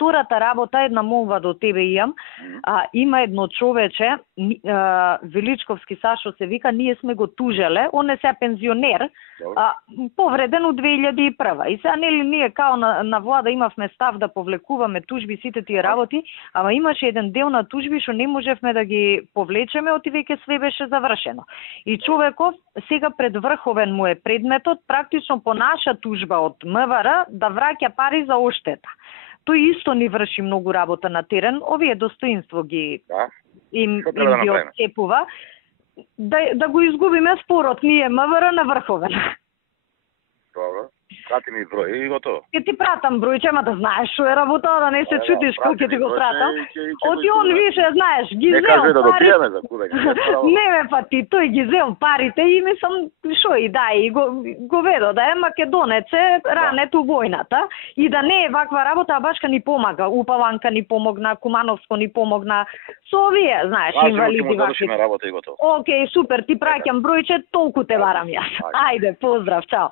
втората работа, една молба до тебе имам. Има едно човече, Величковски Сашо се вика, ние сме го тужеле, он е сега пензионер, повреден од 2001. И сега нели ние као на влада имавме став да повлекуваме тужби сите тие работи, ама имаше еден дел на тужби што не можевме да ги повлечеме, оти веќе све беше завршено. И човеков сега пред Врховен му е предметот, практично по наша тужба од МВР да враќа пари за оштета. Тој исто ни врши многу работа на терен, овие достоинство ги им ги отцепува. Да го изгубиме спорот, ние МВР на Врховен. Добро. Прати ми број и готово. Ке ти пратам број, чема да знаеш што е работа, да не се чудиш кој ќе ти го пратам. Оти он више, знаеш, ги зел парите. Да допиеме за не ме па ти, тој ги зел парите и мислам, шо и да, и го ведо, да е македонец е ранет у војната и да не е ваква работа, а башка ни помага. Упаванка ни помогна, Кумановско ни помогна. Со овие, знаеш, инвалиди вакви. Работа и готово. Океј, супер, ти праќам бројче, толку те барам јас. Ајде, поздрав, чао.